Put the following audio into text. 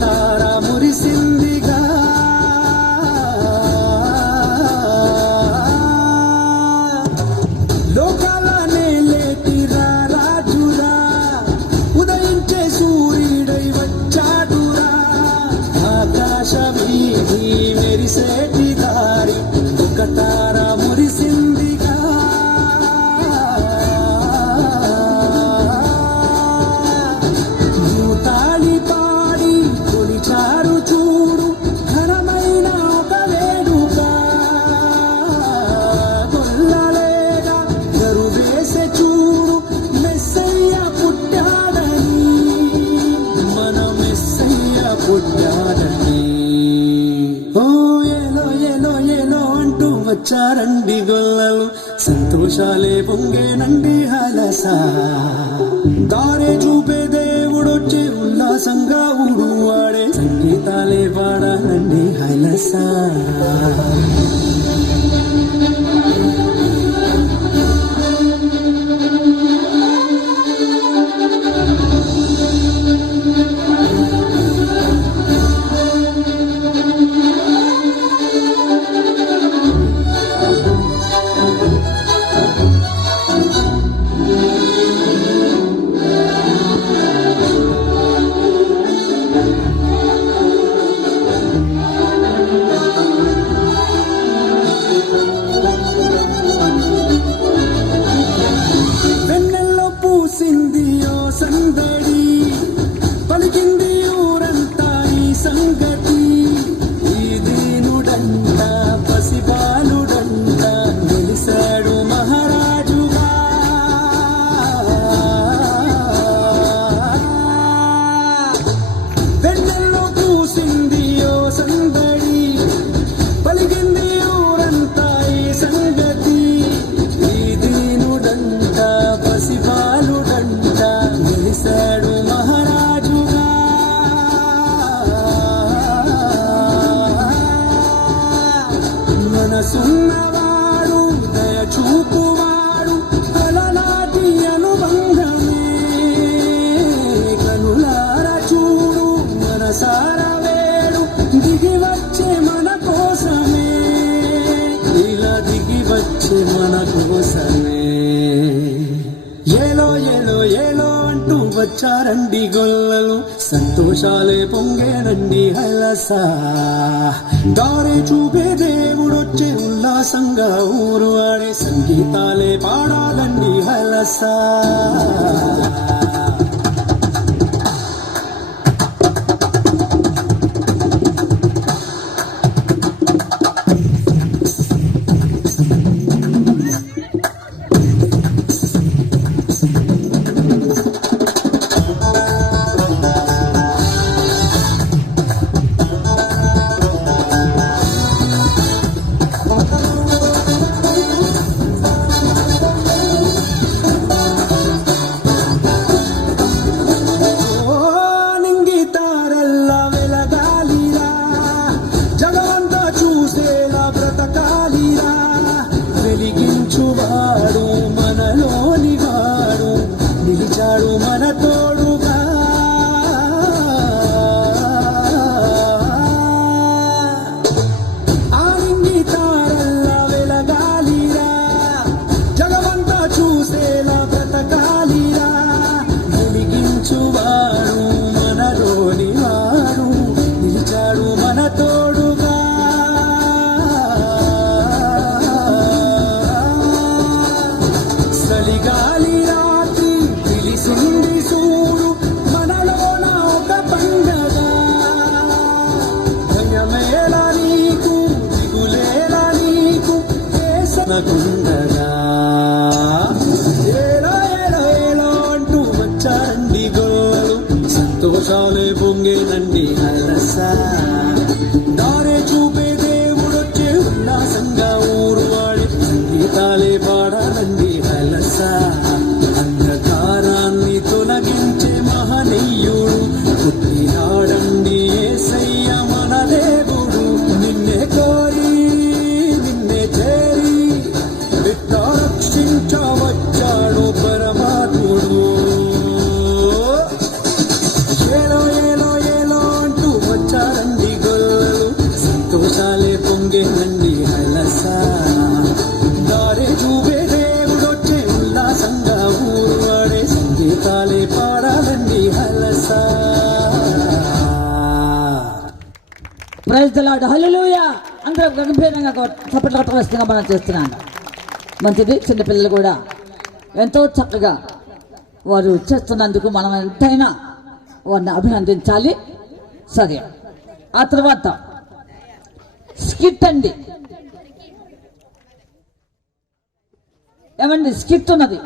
తార మురిసిందిగా లోకాలనే లేటిరా రాజురా ఉదయించే సూర్యుడై వచ్చాడురా ఆకాశమీది మెరిసేటి దారి ఒక తార మురిసిందిగా భూతాళి పాడి కొలిచారు చూడు ఘనమైన ఒక వేడుక గొల్లలేగా గరువేసే చూడు మెస్సయ్య పుట్టాడని మన మెస్సయ్య పుట్టాడని ఓ ఏలో ఏలో ఏలో అంటూ వచ్చారండి గొల్లలు సంతోషాలే పొంగేనండి హలసా దారే చూపే దేవుడొచ్చే ఉల్లాసంగా ఊడు వాడే సంగీతాలే పాడాలండి హలసా సందడి పలికింది ఊరంతా ఈ సంగతి ఈ దీనుడంట పసిబాలుడంట నిలిసాడు మహారాజుగా వెన్నెల్లో పూసింది ఓ సందడి పలికింది ఊరంతా ఈ సంగతి ఈ దీనుడంట పసిబాలుడంట నిలిసాడు మహారాజుగా మనసున్నవాడు దయ చూపువాడు అలనాటి అనుబంధమే కనులార చూడు మనసార వేడు దిగి వచ్చే మన కోసమే ఇలా దిగి వచ్చే మన కోసమే ఏలో ఏలో ఏలో అంటూ వచ్చారండి గొల్లలు సంతోషాలే పొంగేనండి హలసా దారి చూపే దేవుడొచ్చే ఉల్లాసంగా ఊరు ఆడే సంగీతాలే పాడాలండి హలసా వెలిగించువాడు మనలోని వాడు నిలిచాడు మన తోడుగా ఆరింగి తారల్లా వెలగాలిరా జగమంతా చూసేలా బ్రతకాలిరా వెలిగించువాడు మనలోని వాడు నిలిచాడు మన తోడుగా చలిగాలి రాత్రి పిలిసింది చూడు మనలోన ఒక పండగ భయమేలా నీకు దిగులేలా నీకు వేసనగుండగా ఏలో ఏలో ఏలో అంటూ వచ్చారండి గొల్లలు సంతోషాలే పొంగేనండి హలసా దారే చూపే దేవుడొచ్చే ఉల్లాసంగా ఊరు వాడి సంగీతాలే పాడాలండి అంధకారాన్ని తొలగించే మహనీయుడు పుట్టినాడండి యేసయ్య మన దేవుడు నిన్నే కోరి నిన్నే చేరి విట్ట రక్షించవచ్చాడు పరమాత్ముడు ఏలో ఏలో ఏలో అంటూ ప్రైజ్ ది లార్డ్, హల్లెలూయా. అందరూ గంభీరంగా చప్పట్లు కొట్టవలసిందిగా మనం చేస్తున్నాను. మంచిది. చిన్నపిల్లలు కూడా ఎంతో చక్కగా వారు చేస్తున్నందుకు మనం ఎంతైనా వారిని అభినందించాలి. సరే, ఆ తర్వాత స్కిట్ అండి. ఏమండి, స్కిట్ ఉన్నది.